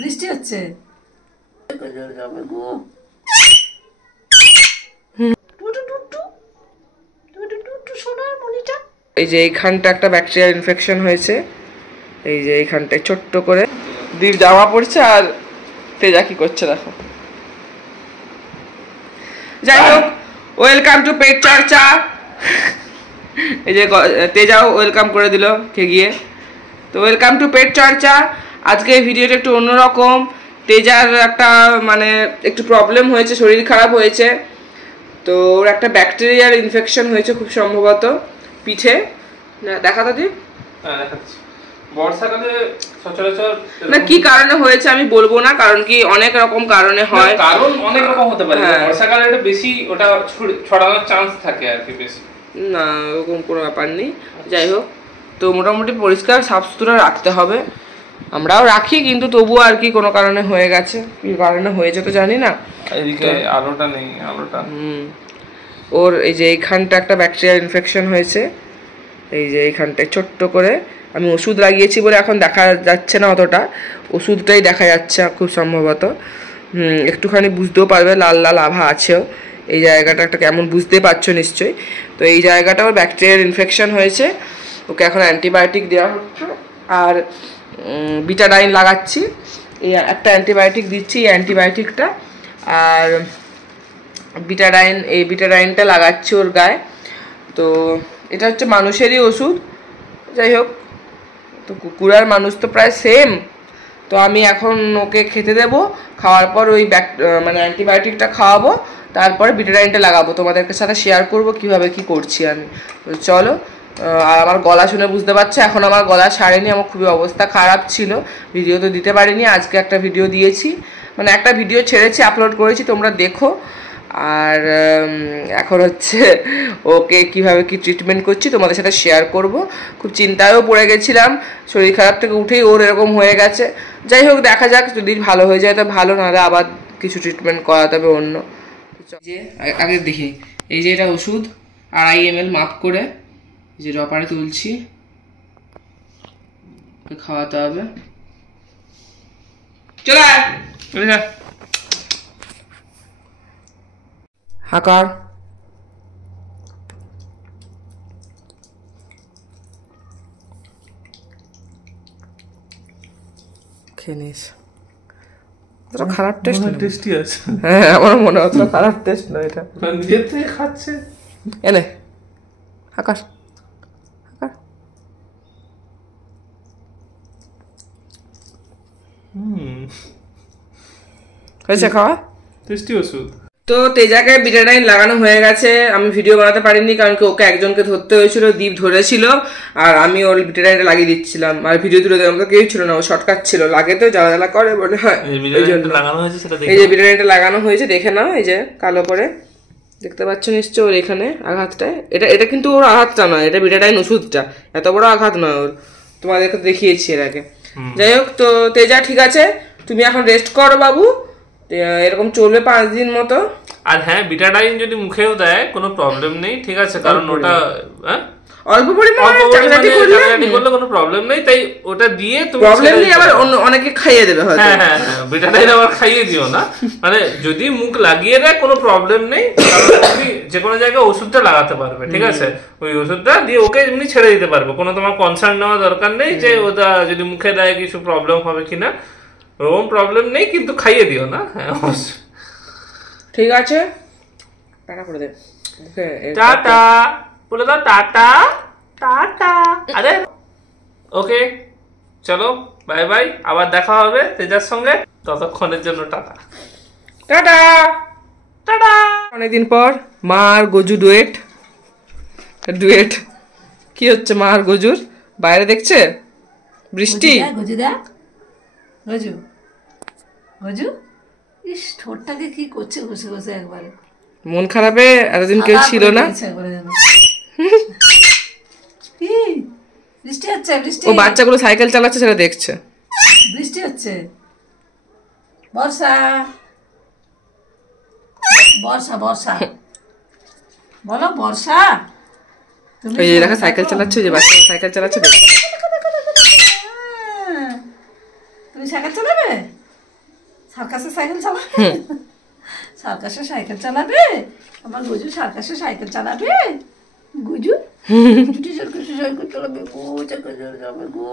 বৃষ্টি হচ্ছে। এই যে এইখানটা একটা ব্যাকটেরিয়াল ইনফেকশন হয়েছে, এই যে এইখানটায় ছোট্ট করে দীপ জামা পড়ছে আর তেজা কি করছে দেখো। যাই হোক, ওয়েলকাম টু পেট চর্চা। এই যে তেজাও ওয়েলকাম করে দিল কে গিয়ে। তো ওয়েলকাম টু পেট চর্চা। আজকে এই ভিডিওটা একটু অন্যরকম। তেজার একটা মানে একটু প্রবলেম হয়েছে, শরীর খারাপ হয়েছে। তো ওর একটা ব্যাকটেরিয়াল ইনফেকশন হয়েছে খুব সম্ভবত পিঠে। না দেখা দাদি? হ্যাঁ দেখাচ্ছি। বর্ষাকালে সচরাচর না কি কারণে হয়েছে আমি বলবো না, কারণ কি অনেক রকম কারণে হয়, কারণ অনেক রকম হতে পারে। বর্ষাকালে এটা বেশি ওটা ছড়ানোর চান্স থাকে আর কি বেশি। না ওরকম কোনো ব্যাপার নেই। যাই হোক, তো মোটামুটি পরিষ্কার সাফ সুতরা রাখতে হবে, আমরাও রাখি, কিন্তু তবুও আর কি কোনো কারণে হয়ে গেছে। কি কারণে হয়েছে তো জানি না। এদিকে আলোটা নেই, আলোটা ওর এই যে এইখানটা একটা ব্যাকটেরিয়াল ইনফেকশন হয়েছে, এই যে এইখানটায় ছোট্ট করে। আমি ওষুধ লাগিয়েছি বলে এখন দেখা যাচ্ছে না অতটা, ওষুধটাই দেখা যাচ্ছে খুব সম্ভবত। একটুখানি বুঝতেও পারবে, লাল লাল আভা আছেও। এই জায়গাটা একটা কেমন বুঝতে পারছো নিশ্চয়ই। তো এই জায়গাটা ওর ব্যাকটেরিয়াল ইনফেকশন হয়েছে, ওকে এখন অ্যান্টিবায়োটিক দেওয়া হচ্ছে আর বিটাডাইন লাগাচ্ছি। এই একটা অ্যান্টিবায়োটিক দিচ্ছি, এই অ্যান্টিবায়োটিকটা আর বিটাডাইনটা লাগাচ্ছি ওর গায়ে। তো এটা হচ্ছে মানুষেরই ওষুধ। যাই হোক, তো কুকুর আর মানুষ তো প্রায় সেম। তো আমি এখন ওকে খেতে দেবো, খাওয়ার পর ওই মানে অ্যান্টিবায়োটিকটা খাওয়াবো, তারপরে বিটাডাইনটা লাগাবো। তোমাদের সাথে শেয়ার করবো কীভাবে কী করছি আমি। তো চলো। আর আমার গলা শুনে বুঝতে পারছো এখন আমার গলা সারেনি, আমার খুবই অবস্থা খারাপ ছিল, ভিডিও তো দিতে পারিনি। আজকে একটা ভিডিও দিয়েছি, মানে একটা ভিডিও ছেড়েছি, আপলোড করেছি, তোমরা দেখো। আর এখন হচ্ছে ওকে কিভাবে কি ট্রিটমেন্ট করছি তোমাদের সাথে শেয়ার করব। খুব চিন্তায়ও পড়ে গেছিলাম, শরীর খারাপ থেকে উঠেই ওর এরকম হয়ে গেছে। যাই হোক, দেখা যাক, যদি ভালো হয়ে যায় তো ভালো, নাহলে আবার কিছু ট্রিটমেন্ট করাতে হবে অন্য। যে আগে দেখি, এই যে এটা ওষুধ 2.5 ml মাপ করে যে ড্রপারে তুলছি, খাওয়াতে হবে। চলে হাকার খেয়ে নিস। অতটা খারাপ টেস্ট, টেস্টি আছে। হ্যাঁ আমার মনে হয় অতটা খারাপ টেস্ট নয় এটা। নিজের থেকে খাচ্ছে। এনে হাকার হাকার। হয়েছে খাওয়া? টেস্টি ওষুধ। তো তেজাকে বিটাডাইন লাগানো হয়ে গেছে। আমি ভিডিও বানাতে পারিনি কারণ কি ওকে একজনকে ধরতে হয়েছিল, দীপ ধরেছিল আর আমি ওর বিটাডাইনটা লাগিয়ে দিচ্ছিলাম আর ভিডিও তুলে দেওয়ার মতো কেউ ছিল না, ও শর্টকাট ছিল, লাগে তো জ্বালা জ্বালা করে বলে। হ্যাঁ এই যে বিটাডাইনটা লাগানো হয়েছে, দেখে নাও, এই যে কালো করে দেখতে পাচ্ছ নিশ্চয় ওর এখানে আঘাতটা। এটা কিন্তু ওর আঘাতটা নয়, এটা বিটাডাইন ওষুধটা, এত বড় আঘাত নয় ওর, তোমাদেরকে দেখিয়েছি এর আগে। যাই হোক, তো তেজা ঠিক আছে, তুমি এখন রেস্ট করো বাবু, এরকম চলবে 5 দিন মতো। আর হ্যাঁ, বিটাডাইন যদি মুখেও দেয় কোনো প্রবলেম নেই, ঠিক আছে, কারণ ওটা অল্প পরিমাণে করলে কোনো প্রবলেম নেই, তাই ওটা দিয়ে তুমি প্রবলেম নেই, আবার অনেকে খাইয়ে দেবে হয়তো। হ্যাঁ হ্যাঁ হ্যাঁ, বিটাডাইন আবার খাইয়ে দিও না, মানে যদি মুখ লাগিয়ে দেয় কোনো প্রবলেম নেই, তুমি যে কোনো জায়গায় ওষুধটা লাগাতে পারবে, ঠিক আছে, ওই ওষুধটা দিয়ে ওকে এমনি ছেড়ে দিতে পারবে, কোনো তোমার কনসার্ন নেওয়া দরকার নেই যে ওটা যদি মুখে দেয় কিছু প্রবলেম হবে কিনা, ওরকম প্রবলেম নেই, কিন্তু খাইয়ে দিও না। হ্যাঁ অবশ্যই। ঠিক আছে, টাটা করে দে, টাটা বলে দাও, টাটা টাটা। আরে ওকে, চলো বাই বাই, আবার দেখা হবে তেজার সঙ্গে, ততক্ষণের জন্য টাটা টাটা টাটা। অনেকদিন পর মা আর গজু ডুয়েট। কি হচ্ছে মা আর গজুর? বাইরে দেখছে বৃষ্টি। গজু দেখ, গজু গজু, ইস ঠোঁটটাকে কি করছে ঘষে ঘষে একবারে। মন খারাপে এতদিন কেউ ছিল না। কি বৃষ্টি হচ্ছে? বৃষ্টি, ও বাচ্চাগুলো সাইকেল চালাচ্ছে সেটা দেখছে। বৃষ্টি হচ্ছে, বর্ষা বর্ষা বর্ষা, বলো বর্ষা। ওই যে দেখা সাইকেল চালাচ্ছে, যে বাচ্চা সাইকেল চালাচ্ছে। তুমি সাইকেল চালাবে? সার্কাসে সাইকেল চালাবে, সার্কাসে সাইকেল চালাবে, আমার গজু সার্কাসে সাইকেল চালাবে, গজু ছুটি সার্কাসে সাইকেল চালাবে গো, সাইকেল চালাবে গো।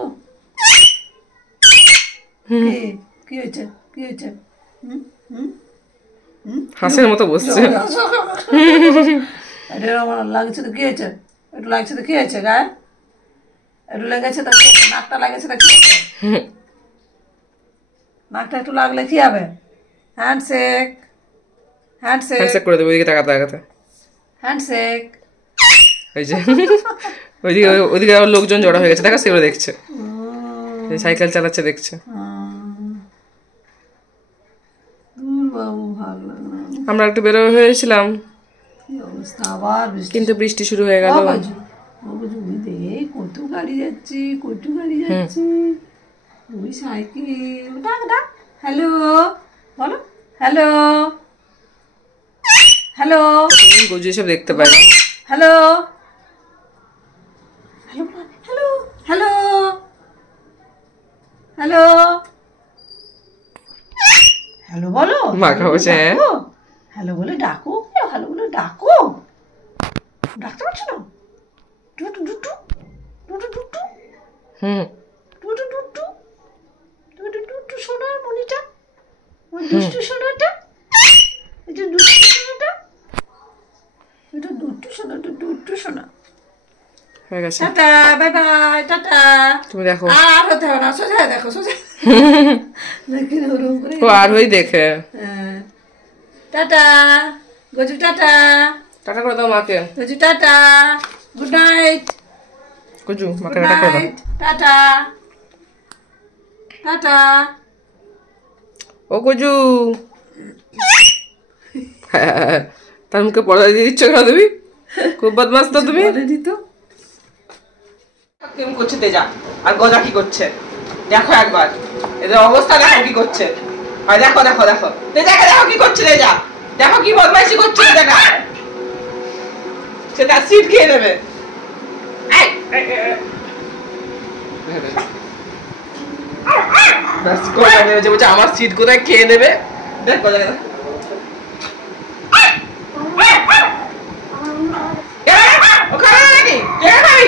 কি হয়েছে, কি হয়েছে? হাসির মতো বসছে। এটা আমার লাগছে তো কি হয়েছে, একটু লাগছে তো কি হয়েছে গায়ে, একটু লেগেছে তো কি হয়েছে, নাকটা লাগেছে তো কি হয়েছে, নাকটা একটু লাগলে কি হবে? হ্যান্ডশেক, হ্যান্ডশেক, হ্যান্ডশেক করে দেবো, ওইদিকে তাকাতে তাকাতে। হ্যান্ডশেক। ওই যে ওইদিকে ওইদিকে আবার লোকজন জড়ো হয়ে গেছে, দেখা সেগুলো দেখছে, সাইকেল চালাচ্ছে দেখছে। বাবু ভালো লাগে না, আমরা একটু বেরো হয়েছিলাম কি অবস্থা, আবার বৃষ্টি। কিন্তু বৃষ্টি শুরু হয়ে গেল। এই কত গাড়ি যাচ্ছে, কত গাড়ি যাচ্ছে, ওই সাইকেল, ডাক ডাক, হ্যালো বলো, হ্যালো হ্যালো গজু এসব দেখতে পাই। Hello hello hello hello hello hello বলো, মাখা বসে, হ্যালো বলে ডাকো, হ্যালো বলে ডাকো, ডাকতে পারছো না? টুটু টুটু টুটু টুটু টুটু টুটু টুটু টুটু সোনার মনিটা, ওই দুষ্টু সোনাটা, এটা দুষ্টু সোনাটা, এটা দুষ্টু সোনাটা, দুষ্টু সোনা। হয়ে গেছে, টাটা, বাই বাই, টাটা। তুমি দেখো। আর হতে হবে না, সোজা দেখো, সোজা দেখি ওরকম করে। ও আর হই দেখে। টাটা গজু, টাটা, টাটা করে দাও মাকে। Gaju tata, good night, Gaju মাকে গুড টাটা করে দাও। Night, tata tata. ও গজু, তার মুখে পর্দা দিয়ে দিচ্ছ কেন তুমি? খুব বদমাস তো তুমি। কেমন করছে তেজা আর গজা কি করছে দেখো একবার, এদের অবস্থা দেখো কি করছে। আর দেখো দেখো দেখো তেজাকে দেখো কি করছে, তেজা দেখো কি বদমাইশি করছে তেজাটা, সে তার সিট খেয়ে নেবে। বলছে আমার সিট কোথায় খেয়ে নেবে, দেখ গজা ওখানে নাকি কে ভাই।